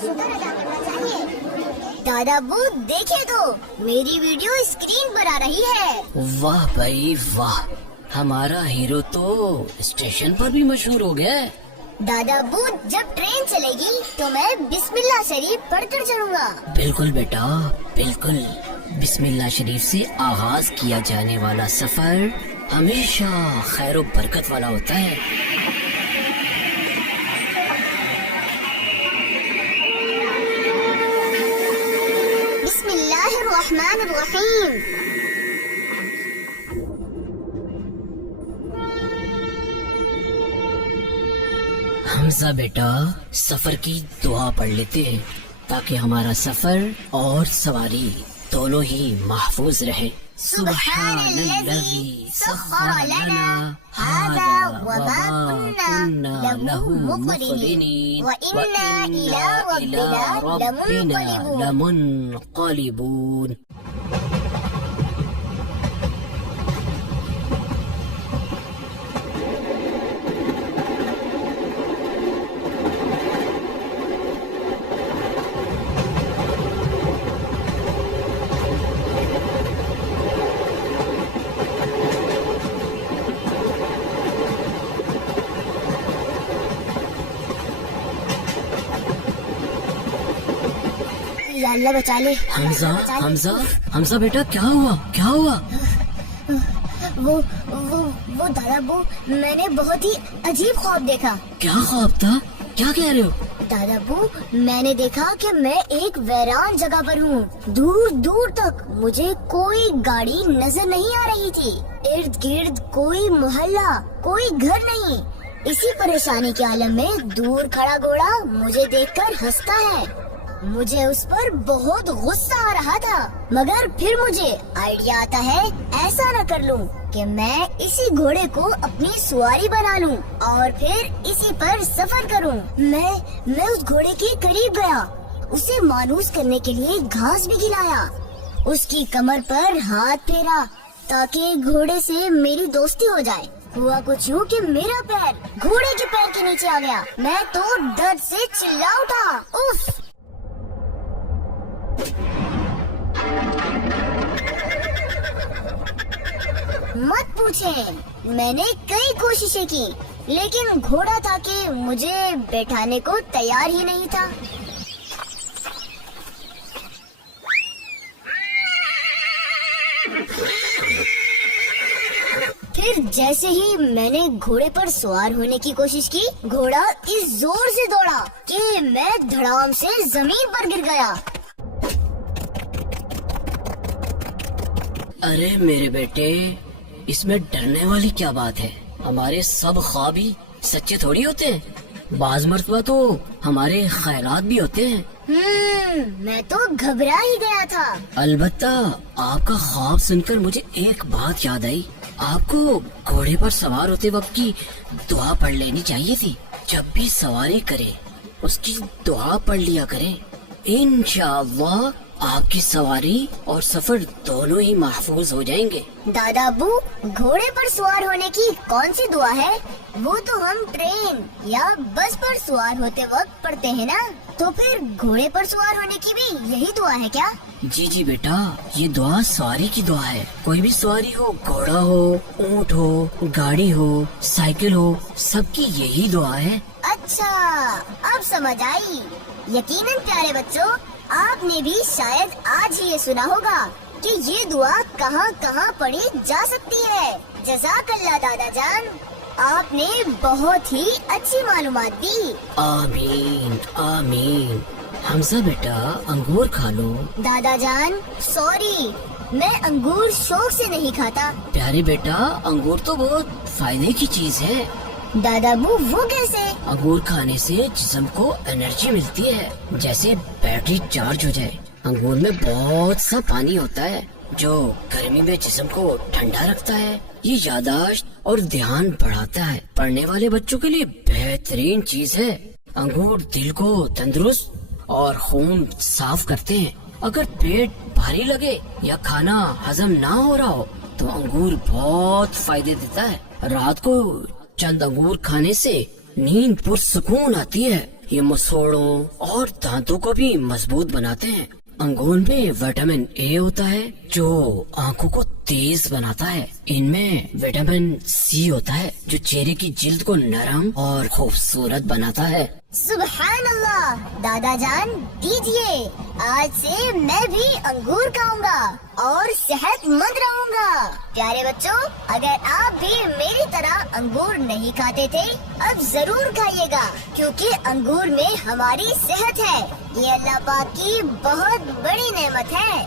शुक्र अदा करना चाहिए। दादा अब्बू देखिए तो मेरी वीडियो स्क्रीन पर आ रही है। वाह भाई वाह, हमारा हीरो तो स्टेशन पर भी मशहूर हो गया है। दादा अब्बू जब ट्रेन चलेगी तो मैं बिस्मिल्लाह शरीफ पढ़कर चढ़ूंगा। बिल्कुल बेटा बिल्कुल, बिस्मिल्लाह शरीफ से आगाज किया जाने वाला सफर हमेशा खैर और बरकत वाला होता है। बिस्मिल्लाहिर्रहमानिर्रहीम। हमजा बेटा सफर की दुआ पढ़ लेते हैं ताकि हमारा सफर और सवारी दोनों ही महफूज रहे। सुब्हानल्लज़ी सख्खर लना हाज़ा वमा कुन्ना लहू मुक़रिनीन व इन्ना इला रब्बिना लमुनक़लिबून। या अल्लाह बचा ले। हमजा हमजा हमजा बेटा क्या हुआ क्या हुआ? वो दादा अब्बू मैंने बहुत ही अजीब ख्वाब देखा। क्या ख्वाब था, क्या कह रहे हो? दादा अब्बू मैंने देखा कि मैं एक वीरान जगह पर हूँ। दूर दूर तक मुझे कोई गाड़ी नजर नहीं आ रही थी। इर्द गिर्द कोई मोहल्ला कोई घर नहीं। इसी परेशानी के आलम में दूर खड़ा घोड़ा मुझे देखकर हंसता है। मुझे उस पर बहुत गुस्सा आ रहा था, मगर फिर मुझे आइडिया आता है ऐसा न कर लूं कि मैं इसी घोड़े को अपनी सवारी बना लूं और फिर इसी पर सफर करूं। मैं उस घोड़े के करीब गया, उसे मायूस करने के लिए घास भी खिलाया, उसकी कमर पर हाथ फेरा ताकि घोड़े से मेरी दोस्ती हो जाए। हुआ कुछ यूँ कि मेरा पैर घोड़े के पैर के नीचे आ गया। मैं तो दर्द से चिल्ला उठा। उफ! मत पूछें, मैंने कई कोशिशें की लेकिन घोड़ा था कि मुझे बैठाने को तैयार ही नहीं था। फिर जैसे ही मैंने घोड़े पर सवार होने की कोशिश की, घोड़ा इस जोर से दौड़ा कि मैं धड़ाम से जमीन पर गिर गया। अरे मेरे बेटे, इसमें डरने वाली क्या बात है? हमारे सब ख्वाब ही सच्चे थोड़ी होते हैं। बाज मर्तबा तो हमारे ख्यालात भी होते हैं। मैं तो घबरा ही गया था। अलबत्ता आपका ख्वाब सुनकर मुझे एक बात याद आई। आपको घोड़े पर सवार होते वक्त की दुआ पढ़ लेनी चाहिए थी। जब भी सवारी करे उसकी दुआ पढ़ लिया करें। इंशाअल्लाह आपकी सवारी और सफर दोनों ही महफूज हो जाएंगे। दादा अब्बू घोड़े पर सवार होने की कौन सी दुआ है? वो तो हम ट्रेन या बस पर सवार होते वक्त पढ़ते हैं ना, तो फिर घोड़े पर सवार होने की भी यही दुआ है क्या? जी जी बेटा, ये दुआ सवारी की दुआ है। कोई भी सवारी हो, घोड़ा हो, ऊंट हो, गाड़ी हो, साइकिल हो, सबकी यही दुआ है। अच्छा, अब समझ आई। यकीनन प्यारे बच्चों, आपने भी शायद आज ही ये सुना होगा कि ये दुआ कहाँ कहाँ पढ़ी जा सकती है। जज़ाकल्लाह दादा जान, आपने बहुत ही अच्छी मालूमात दी। आमीन आमीन। हमजा बेटा अंगूर खा लो। दादा जान सॉरी, मैं अंगूर शौक से नहीं खाता। प्यारे बेटा, अंगूर तो बहुत फायदे की चीज है। दादा अब्बू वो कैसे? अंगूर खाने से जिस्म को एनर्जी मिलती है, जैसे बैटरी चार्ज हो जाए। अंगूर में बहुत सा पानी होता है जो गर्मी में जिस्म को ठंडा रखता है। ये यादाश्त और ध्यान बढ़ाता है। पढ़ने वाले बच्चों के लिए बेहतरीन चीज है। अंगूर दिल को तंदुरुस्त और खून साफ करते हैं। अगर पेट भारी लगे या खाना हजम ना हो रहा हो तो अंगूर बहुत फायदे देता है। रात को चंद अंगूर खाने से नींद पुरसुकून आती है। یہ مسوڑوں اور دانتوں کو بھی مضبوط بناتے ہیں۔ انگور میں وٹامن اے ہوتا ہے جو آنکھوں کو تیز بناتا ہے۔ ان میں وٹامن سی ہوتا ہے جو چہرے کی جلد کو نرم اور خوبصورت بناتا ہے۔ سبحان اللہ، دادا جان دیجیے، آج سے میں بھی انگور کھاؤں گا اور صحت مند رہوں گا۔ پیارے بچوں، اگر آپ بھی میری طرح انگور نہیں کھاتے تھے اب ضرور کھائیے گا، کیونکہ انگور میں ہماری صحت ہے۔ یہ اللہ پاک کی بہت بڑی نعمت ہے۔